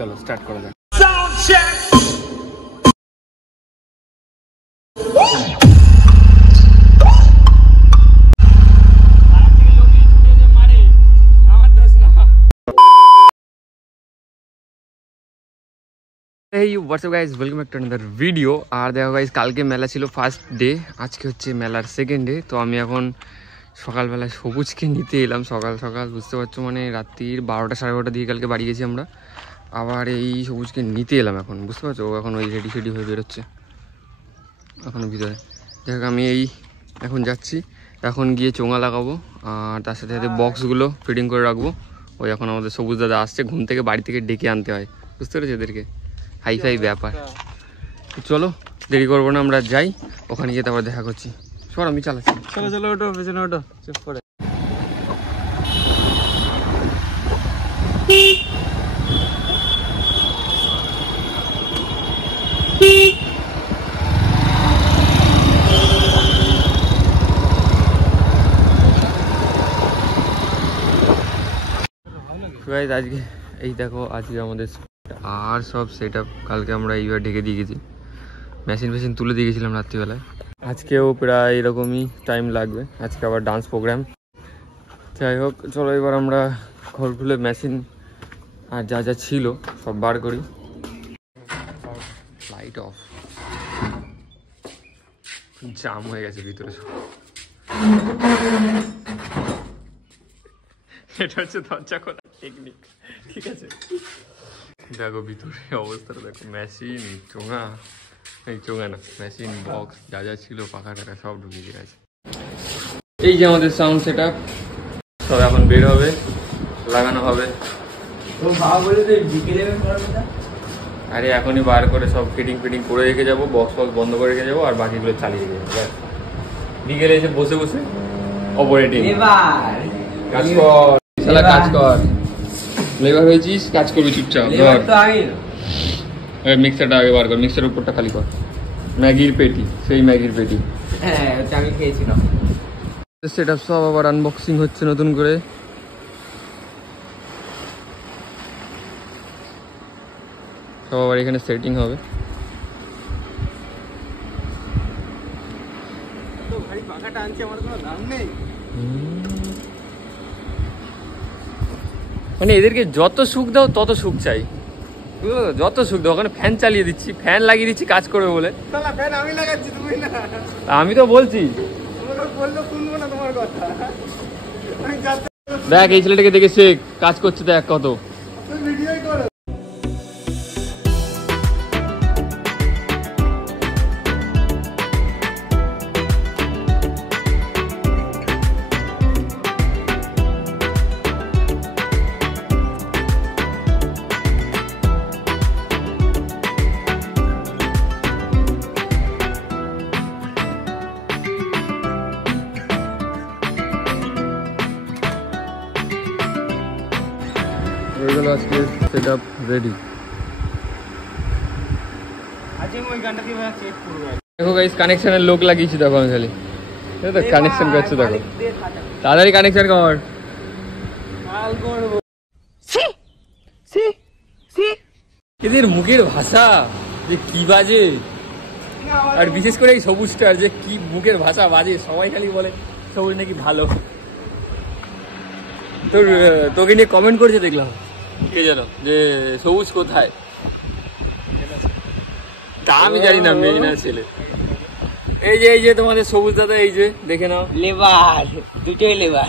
চলো স্টার্ট করা যাক। Hey what's up guys, welcome back to another video। আর দেখো গাইস, কালকে মেলা ছিল ফার্স্ট ডে, আজকে হচ্ছে মেলার সেকেন্ড ডে। তো আমি এখন সকালবেলা সবুজকে নিতে এলাম, সকাল সকাল বুঝতে পারছো, মানে রাত্রির 12টা সাড়ে 12টা দিয়ে কালকে বাড়ি গেছি আমরা, আবার এই সবুজকে নিতে এলাম এখন, বুঝতে পারছো। ও এখন ওই রেডি সেডি হয়ে বেরোচ্ছে এখনও ভিতরে। দেখ আমি এই এখন যাচ্ছি, এখন গিয়ে চোঙা লাগাবো আর তার সাথে সাথে বক্সগুলো ফিটিং করে রাখবো। ওই এখন আমাদের সবুজ দাদা আসছে, ঘুম থেকে বাড়ি থেকে ডেকে আনতে হয়, বুঝতে পেরেছি এদেরকে, হাইফাই ব্যাপার। চলো দেরি করবো না, আমরা যাই, ওখানে গিয়ে তারপর দেখা করছি। সর আমি চালাচ্ছি, চলো চলো ওটো পেছনে ওটো চুপ করে। আজকে এই দেখো, আজকে আমাদের আর সব সেট আপ, কালকে আমরা এইবার ঢেকে দিয়ে গেছি, মেশিন তুলে দিয়ে গেছিলাম রাত্রিবেলায়। আজকেও প্রায় এরকমই টাইম লাগবে, আজকে আবার ডান্স প্রোগ্রাম। যাই হোক চলো এবার আমরা ঘর খুলে মেশিন আর যা যা ছিল সব বার করি। লাইট অফ, জাম হয়ে গেছে ভিতরে সব। এটা হচ্ছে দরজা খোলার টেকনিক, ঠিক আছে। দেখো ভিতরে অবস্থাটা দেখো, মেশিন চোঙা, এই চোঙা না মেশিন বক্স যা যা ছিল পাখা টাকা সব ঢুকিয়ে গেছে। এই যে আমাদের সাউন্ড সেট আপ সব এখন বের হবে, লাগানো হবে। আরে এখনই বার করে সব ফিটিং করে রেখে যাবো, বক্স বন্ধ করে রেখে যাবো, আর বাকিগুলো চালিয়ে যাবো। বিকেলে এসে বসে বসে অপারেটিং কাজ কর, শালা কাজ কর, লেবার হয়েছিস, কাজ করবি চুপচাপ। মিক্সারটা আগে বার কর, মিক্সারের উপরটা খালি কর। ম্যাগির পেটি, সেই ম্যাগির পেটি, হ্যাঁ আমি খেয়েছিলাম। সেটা সব আবার আনবক্সিং হচ্ছে নতুন করে। সব আবার এখানে সেটিং হবে। মানে এদেরকে যত সুখ দাও তত সুখ চাই, বুঝলো, যত সুখ দাও। ওখানে ফ্যান চালিয়ে দিচ্ছি, ফ্যান লাগিয়ে দিচ্ছি কাজ করবে বলে। আমি তো বলছি, দেখ এই ছেলেটাকে দেখে শেখ, কাজ করছে দেখ কত। আজকে সেট আপ রেডি। দেখো গাইস, কানেকশনের লোক লাগিয়েছি, দেখো আমি খালি কানেকশন করছে, দেখো তাড়াতাড়ি কানেকশন কর। এদের মুখের ভাষা যে কি বাজে, আর বিশেষ করে এই সবুজটার যে কি মুখের ভাষা বাজে, সবাই খালি বলে সবুজ নাকি ভালো। তোর তোকে নিয়ে কমেন্ট করছে দেখলাম, কে জানো যে সবুজ কোথায়, তা আমি জানি না, মেরিনার ছেলে। এই যে তোমাদের সবুজ দাদা, এই যে দেখে নাও, লেবার, দুটোই লেবার।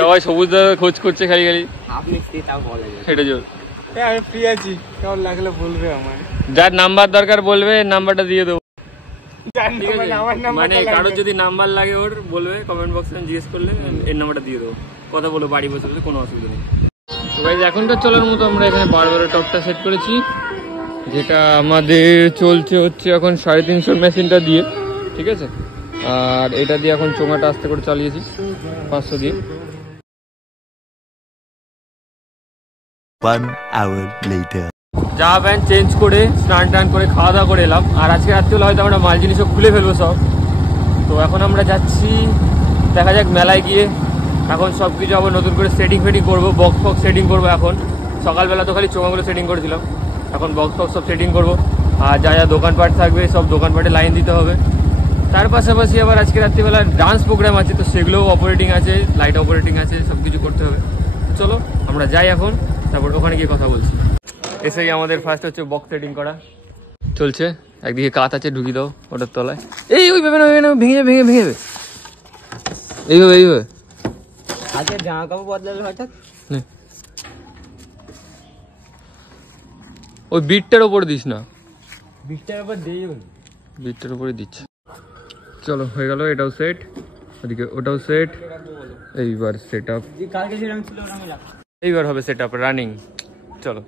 সবাই সবুজ দাদা খোঁজ করছে খালি খালি। সেটা জোর, আমি ফ্রি আছি, কেমন লাগলে বলবে, আমার যার নাম্বার দরকার বলবে, নাম্বারটা দিয়ে দেবো। মানে কারোর যদি নাম্বার লাগে ওর বলবে, কমেন্ট বক্সে জিজ্ঞেস করলে এর নাম্বারটা দিয়ে দেবো, কথা বলবো বাড়ি বসে বসে, কোনো অসুবিধা নেই। তো গাইস এখনকার চলার মতো আমরা এখানে বারবারের টপটা সেট করেছি, যেটা আমাদের চলছে হচ্ছে এখন 350 মেশিনটা দিয়ে, ঠিক আছে। আর এটা দিয়ে এখন চোঙাটা আস্তে করে চালিয়েছি 500 দিয়ে। 1 hour later জামা প্যান্ট চেঞ্জ করে স্নান টান করে খাওয়া দাওয়া করে এলাম, আর আজকে রাত্রিবেলা হয়তো আমরা মাল জিনিসও খুলে ফেলবো সব। তো এখন আমরা যাচ্ছি, দেখা যাক মেলায় গিয়ে এখন সব কিছু আবার নতুন করে সেটিং করবো, বক্স ফক্স সেটিং করবো। এখন সকালবেলা তো খালি চোঙাগুলো সেটিং করেছিলাম, এখন বক্স ফক্স সব সেটিং করবো। আর যা যা দোকানপাট থাকবে সব দোকানপাটে লাইন দিতে হবে। তার পাশাপাশি আবার আজকে রাত্রিবেলা ডান্স প্রোগ্রাম আছে, তো সেগুলোও অপারেটিং আছে, লাইট অপারেটিং আছে, সব কিছু করতে হবে। চলো আমরা যাই এখন, তারপর ওখানে গিয়ে কথা বলছি। এসেই আমাদের ফার্স্ট হচ্ছে বক্স সেটিং করা চলছে। একদিকে কাত আছে, ঢুকি দাও ওটার তলায়। এই ওই ভেবে না, ভেঙে যাবে এইভাবে আজকে জামা কাপড় বদলালে হঠাৎ ওই বিটটার ওপর দিস না, বিটটার উপর দিয়ে যাবেন, বিটটার উপরে দিচ্ছে। চলো হয়ে গেল, এটাও সেট, ওদিকে ওটাও সেট। এইবার সেট আপ, কালকে যেরকম ছিল ওরকমই রাখো। এইবার হবে সেট আপ রানিং। চলো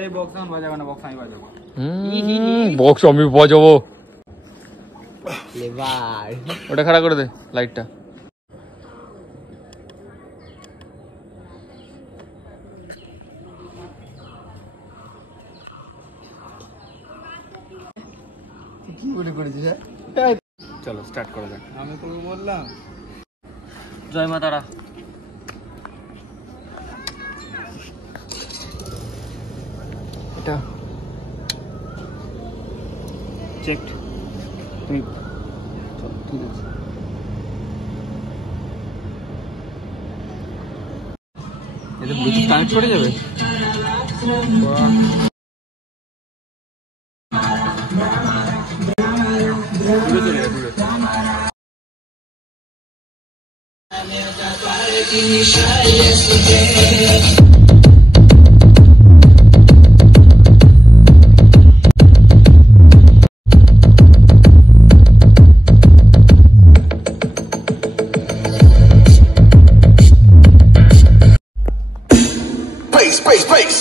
এই বক্স আমি বাজাবো না, বক্স আমি বাজাবো। বক্স আমি বাজাবো। এবার ওটা খাড়া করে দে লাইটটা। কি বলে করেছিস? চলো স্টার্ট করা যাক। আমি করবো বললাম। জয় মা তারা। এটা চেক তুমি, চলো ঠিক আছে। এটা ব্লুটুথ কানেক্ট করে যাবে। দূরে চলে যাবে, দূরে। Space.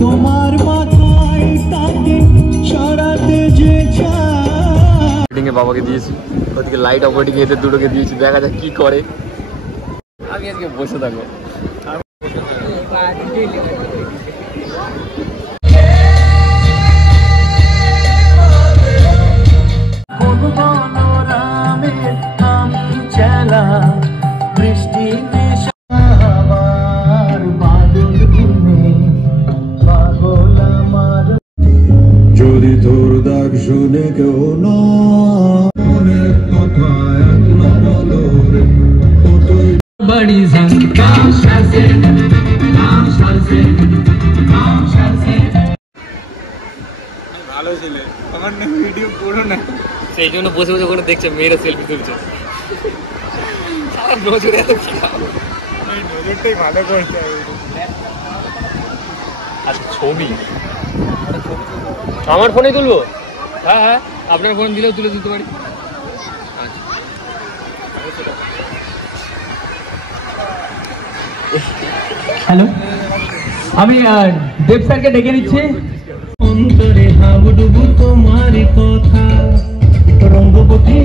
তোমার মাথায় তাকে ছড়াতে যে চাই। বাবাকে দিয়েছি, ওদিকে লাইট অপারেটিং এদের দুটোকে দিয়েছি, দেখা যাক কি করে। আমি আজকে বসে থাকবো। যদি তোর দাগ শুনে কেউ না অনেক কথা বাড়ি ভালো ছিলে, আমার না ভিডিও করো না, সেই জন্য বসে বসে ওখানে দেখছে মেয়েরা সেলফি তুলছে। নজরে এত কি নজরটাই ভালো করতে হবে। আর ছবি আমার ফোনে তুলবো? হ্যাঁ হ্যাঁ, আপনার ফোন দিলেও তুলে দিতে পারি। হ্যালো, আমি দেব স্যারকে ডেকে নিচ্ছি। অন্তরে হাবুডুবু তোমার কথা, রঙ্গপতি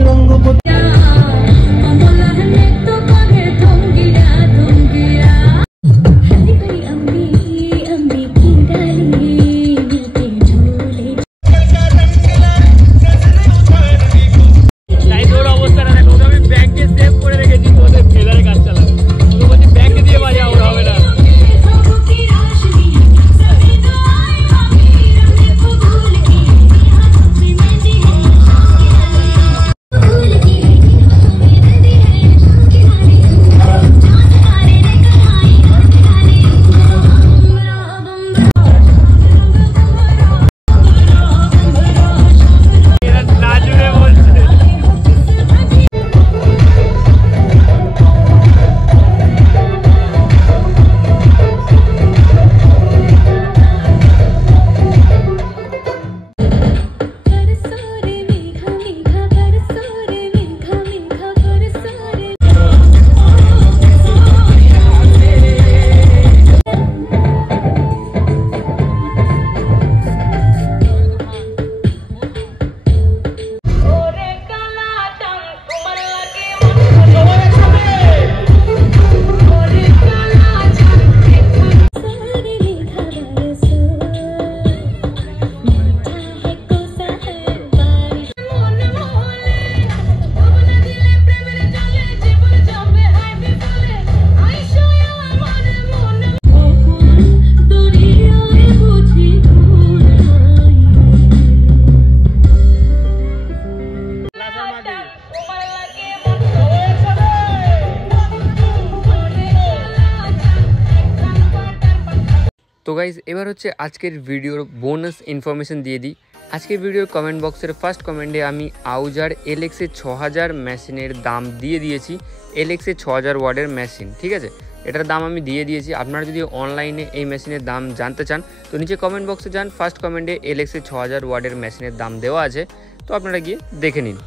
তো গাইজ এবার হচ্ছে আজকের ভিডিওর বোনাস ইনফরমেশন দিয়ে দিই। আজকের ভিডিওর কমেন্ট বক্সের ফার্স্ট কমেন্টে আমি আউজার এলএক্সের 6000 মেশিনের দাম দিয়ে দিয়েছি। এলএক্সের 6000 ওয়াটের মেশিন, ঠিক আছে, এটার দাম আমি দিয়ে দিয়েছি। আপনারা যদি অনলাইনে এই মেশিনের দাম জানতে চান তো নিচে কমেন্ট বক্সে যান, ফার্স্ট কমেন্টে এলএক্সের 6000 ওয়াটের মেশিনের দাম দেওয়া আছে, তো আপনারা গিয়ে দেখে নিন।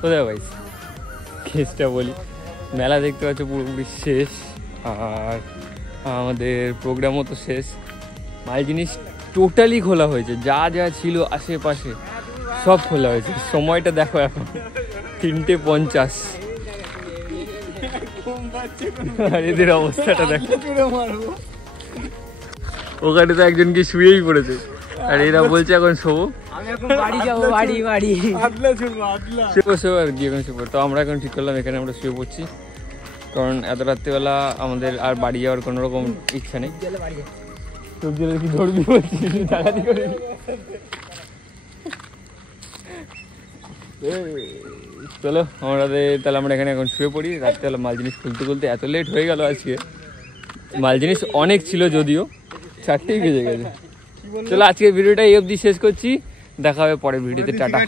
তো দেখো গাইজ কেসটা বলি, মেলা দেখতে পাচ্ছ পুরোপুরি শেষ, আর আমাদের প্রোগ্রামও তো শেষ। মাল জিনিস টোটালি খোলা হয়েছে, যা যা ছিল আশেপাশে সব খোলা হয়েছে। সময়টা দেখো এখন 3:50, আর এদের অবস্থাটা দেখো। ওখানে তো একজন কি শুয়েই পড়েছে, আর এরা বলছে এখন শোবো, শোবো আর গিয়ে এখন শুবো। তো আমরা এখন ঠিক করলাম এখানে আমরা শুয়ে পড়ছি, কারণ এত রাত্রিবেলা আমাদের আর বাড়ি যাওয়ার কোনো রকম ইচ্ছা নেই। কি ধরবি চলো তাহলে আমরা এখানে এখন শুয়ে পড়ি। রাত্রিবেলা মাল জিনিস খুলতে খুলতে এত লেট হয়ে গেল আজকে। মাল জিনিস অনেক ছিল, যদিও 4টেই বেজে গেছে। চলো আজকের ভিডিওটা এই অবধি শেষ করছি, দেখা হবে পরের ভিডিওতে, টাটা।